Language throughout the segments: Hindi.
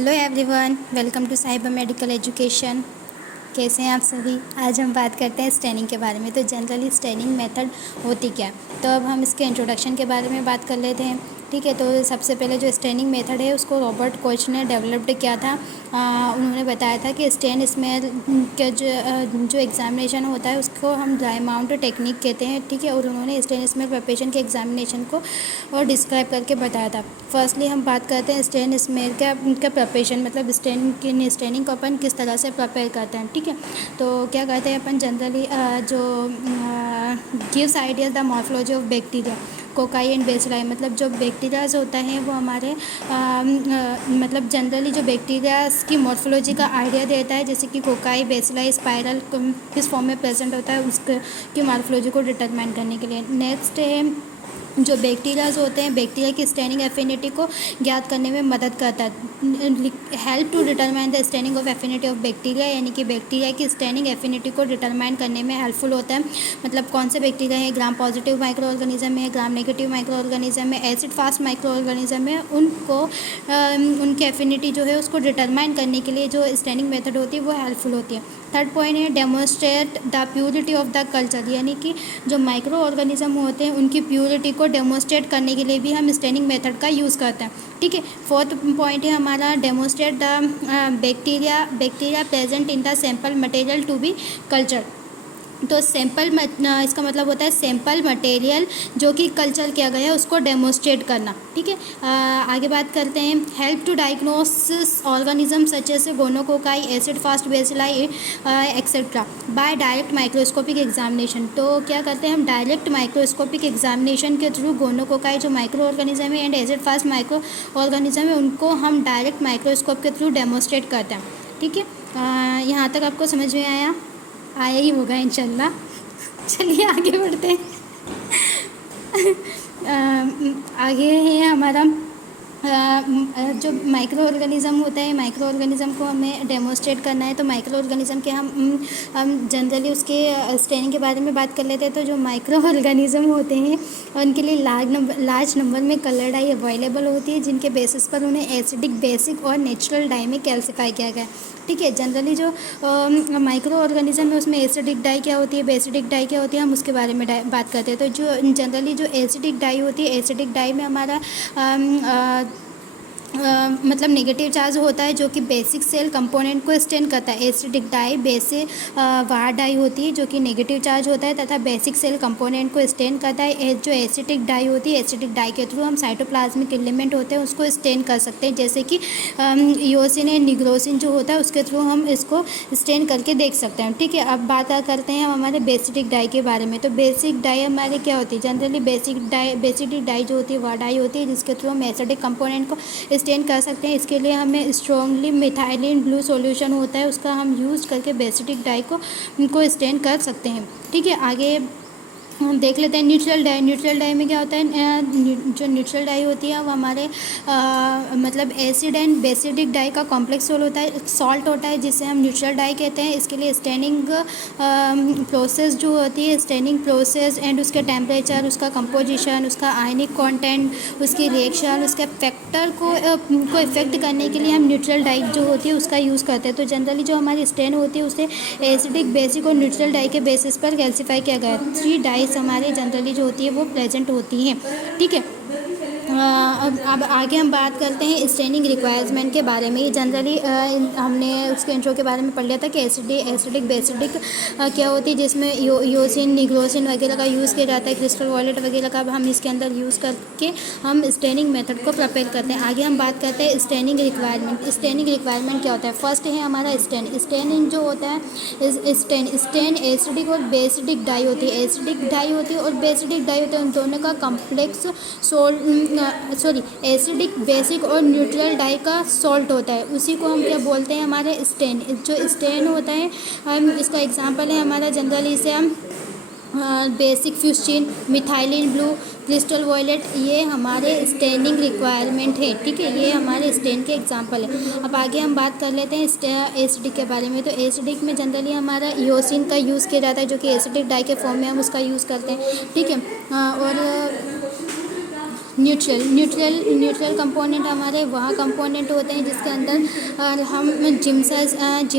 हेलो एवरीवन, वेलकम टू साहिबा मेडिकल एजुकेशन। कैसे हैं आप सभी। आज हम बात करते हैं स्टेनिंग के बारे में। तो जनरली स्टेनिंग मेथड होती क्या है, तो अब हम इसके इंट्रोडक्शन के बारे में बात कर लेते हैं। ठीक है, तो सबसे पहले जो स्टेनिंग मेथड है उसको रॉबर्ट कोच ने डेवलप्ड किया था। उन्होंने बताया था कि स्टेन स्मेल का जो एग्जामिनेशन होता है उसको हम ड्राई माउंट टेक्निक कहते हैं। ठीक है, और उन्होंने स्टेन स्मेल प्रिपरेशन के एग्जामिनेशन को और डिस्क्राइब करके बताया था। फर्स्टली हम बात करते हैं स्टेन स्मेल का प्रिपरेशन, मतलब स्टेनिंग को अपन किस तरह से प्रिपेयर करते हैं। ठीक है, तो क्या कहते हैं अपन जनरली जो gives ideas the morphology of bacteria cocci and bacilli, मतलब जो बैक्टीरियाज होता है वो हमारे मतलब जनरली जो बैक्टीरियाज की मॉर्फोलॉजी का आइडिया देता है, जैसे कि कोकाई बेसिलाई स्पाइरल किस फॉर्म में प्रेजेंट होता है उसकी मॉर्फोलॉजी को डिटरमाइन करने के लिए। नेक्स्ट है जो बैक्टीरियाज होते हैं, बैक्टीरिया की स्टेनिंग एफिनिटी को ज्ञात करने में मदद करता है। Help to determine the staining of affinity of bacteria, यानी कि बैक्टीरिया की स्टेनिंग एफिनिटी को डिटरमाइन करने में हेल्पफुल होता है। मतलब कौन से बैक्टीरिया है, ग्राम पॉजिटिव माइक्रो ऑर्गेनिज्म है, ग्राम नेगेटिव माइक्रो ऑर्गेनिज्म है, एसिड फास्ट माइक्रो ऑर्गेनिज्म है, उनको उनकी एफिनिटी जो है उसको डिटरमाइन करने के लिए जो स्टेनिंग मेथड होती है वो हेल्पफुल होती है। थर्ड पॉइंट है demonstrate the purity of the culture, यानी कि जो माइक्रो ऑर्गेनिज्म होते हैं उनकी प्योरिटी को डेमोन्स्ट्रेट करने के लिए भी हम स्टेनिंग मेथड का यूज़ करते हैं। ठीक है, फोर्थ पॉइंट है हमारा demonstrate the bacteria present in the sample material to be culture. तो सैंपल इसका मतलब होता है सैंपल मटेरियल जो कि कल्चर किया गया है उसको डेमोन्स्ट्रेट करना। ठीक है, आगे बात करते हैं help to diagnosis organism such as gonococci, acid fast bacilli etcetera by direct microscopic examination. तो क्या करते हैं हम डायरेक्ट माइक्रोस्कोपिक एग्जामिनेशन के थ्रू गोनोकोकाई जो माइक्रो ऑर्गेनिज्म है and acid fast micro organism है उनको हम डायरेक्ट माइक्रोस्कोप के थ्रू डेमोन्स्ट्रेट करते हैं। ठीक है, यहाँ तक आपको समझ में आया ही होगा इंशाल्लाह। चलिए आगे बढ़ते हैं। आगे है हमारा जो माइक्रो ऑर्गेनिज़म होता है, माइक्रो ऑर्गेनिज़म को हमें डेमोन्स्ट्रेट करना है। तो माइक्रो ऑर्गेनिज़म के हम जनरली उसके स्टेनिंग के बारे में बात कर लेते हैं। तो जो माइक्रो ऑर्गेनिज़म होते हैं उनके लिए लार्ज नंबर में कलर डाई अवेलेबल होती है, जिनके बेसिस पर उन्हें एसिडिक, बेसिक और नेचुरल डाई में कैल्सीफाई किया गया है। ठीक है, जनरली जो माइक्रो ऑर्गेनिज्म है उसमें एसिडिक डाई क्या होती है, बेसिडिक डाई क्या होती है, हम उसके बारे में बात करते हैं। तो जो जनरली जो एसिडिक डाई होती है, एसिडिक डाई में हमारा मतलब नेगेटिव चार्ज होता है जो कि बेसिक सेल कंपोनेंट को स्टेन करता है। एसिडिक डाई वार डाई होती है जो कि नेगेटिव चार्ज होता है तथा बेसिक सेल कंपोनेंट को स्टेन करता है। जो एसिडिक डाई होती है, एसिडिक डाई के थ्रू हम साइटोप्लाज्मिक एलिमेंट होते हैं उसको स्टेन कर सकते हैं, जैसे कि इयोसिन एंड निग्रोसिन जो होता है उसके थ्रू हम इसको स्टेन करके देख सकते हैं। ठीक है, अब बात करते हैं हम हमारे बेसिडिक डाई के बारे में। तो बेसिक डाई हमारे क्या होती है, जनरली बेसिडिक डाई जो होती है वह डाई होती है जिसके थ्रू हम एसिडिक कंपोनेंट को स्टेन कर सकते हैं। इसके लिए हमें स्ट्रॉन्गली मिथाइलिन ब्लू सॉल्यूशन होता है, उसका हम यूज़ करके बेसिडिक डाई को स्टेन कर सकते हैं। ठीक है, आगे हम देख लेते हैं न्यूट्रल डाई। न्यूट्रल डाई में क्या होता है, जो न्यूट्रल डाई होती है वो हमारे मतलब एसिड एंड बेसिडिक डाई का कॉम्प्लेक्स सॉल्ट होता है जिसे हम न्यूट्रल डाई कहते हैं। इसके लिए स्टेनिंग प्रोसेस जो होती है, स्टेनिंग प्रोसेस एंड उसके टेम्परेचर, उसका कंपोजिशन, उसका आयनिक कंटेंट, उसकी रिएक्शन, उसके फैक्टर को इफेक्ट करने के लिए हम न्यूट्रल डाई जो होती है उसका यूज़ करते हैं। तो जनरली जो हमारी स्टेन होती है उसे एसिडिक, बेसिक और न्यूट्रल डाई के बेसिस पर कैल्सीफाई किया गया है। 3 डाई हमारे जनरली जो होती है वो प्रेजेंट होती हैं। ठीक है, अब आगे हम बात करते हैं स्टेनिंग रिक्वायरमेंट के बारे में। जनरली हमने उसके इंट्रो के बारे में पढ़ लिया था कि एसिडिक बेसिडिक क्या होती है, जिसमें इयोसिन, निग्रोसिन वगैरह का यूज़ किया जाता है, क्रिस्टल वॉयलेट वगैरह का हम इसके अंदर यूज़ करके हम स्टेनिंग मेथड को प्रिपेयर करते हैं। आगे हम बात करते हैं स्टेनिंग रिक्वायरमेंट। स्टेनिंग रिक्वायरमेट क्या होता है, फर्स्ट है हमारा स्टेन जो होता है स्टेन एसिडिक और बेसिडिक डाई होती है, एसिडिक डाई होती है और बेसिडिक डाई होती है, उन दोनों का कम्प्लेक्स एसिडिक, बेसिक और न्यूट्रल डाई का सॉल्ट होता है, उसी को हम क्या बोलते हैं हमारे स्टेन। जो स्टेन होता है हम इसका एग्जांपल है हमारा जनरली इसे हम basic fuchsin, methylene blue, crystal violet, ये हमारे स्टेनिंग रिक्वायरमेंट है। ठीक है, ये हमारे स्टेन के एग्जांपल है। अब आगे हम बात कर लेते हैं एसिडिक के बारे में। तो एसिडिक में जनरली हमारा इयोसिन का यूज़ किया जाता है जो कि एसिडिक डाई के फॉर्म में हम उसका यूज़ करते हैं। ठीक है, और न्यूट्रल कंपोनेंट हमारे वह कंपोनेंट होते हैं जिसके अंदर हम जिम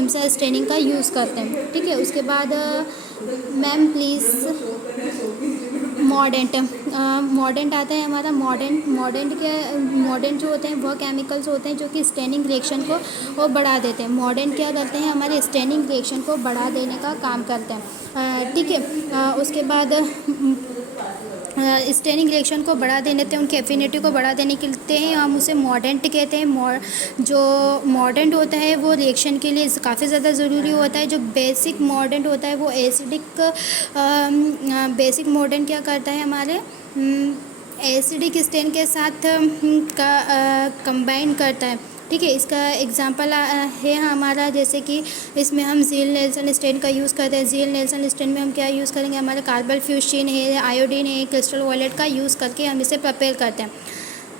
स्टेनिंग का यूज़ करते हैं। ठीक है, उसके बाद मैम प्लीज़ मॉर्डेंट आता है हमारा। मॉर्डेंट जो होते हैं वह केमिकल्स होते हैं जो कि स्टेनिंग रिएक्शन को वो बढ़ा देते हैं। मॉर्डेंट क्या करते हैं, हमारे स्टेनिंग रिएक्शन को बढ़ा देने का काम करते हैं। ठीक है, उसके बाद स्टेनिंग रिएक्शन को बढ़ा देने थे, उनकी एफिनिटी को बढ़ा देने के लिए हम उसे मॉर्डेंट कहते हैं। जो मॉर्डेंट होता है वो रिएक्शन के लिए काफ़ी ज़्यादा ज़रूरी होता है। जो बेसिक मॉर्डेंट होता है वो एसिडिक बेसिक मॉर्डेंट क्या करता है, हमारे एसिडिक स्टेन के साथ कंबाइन करता है। ठीक है, इसका एग्जांपल है हमारा, जैसे कि इसमें हम ज़ील नेल्सन स्टेन का यूज़ करते हैं। ज़ील नेल्सन स्टेन में हम क्या यूज़ करेंगे, हमारे कार्बल फ्यूशिन है, आयोडीन है, क्रिस्टल वॉयलेट का यूज़ करके हम इसे प्रिपेयर करते हैं।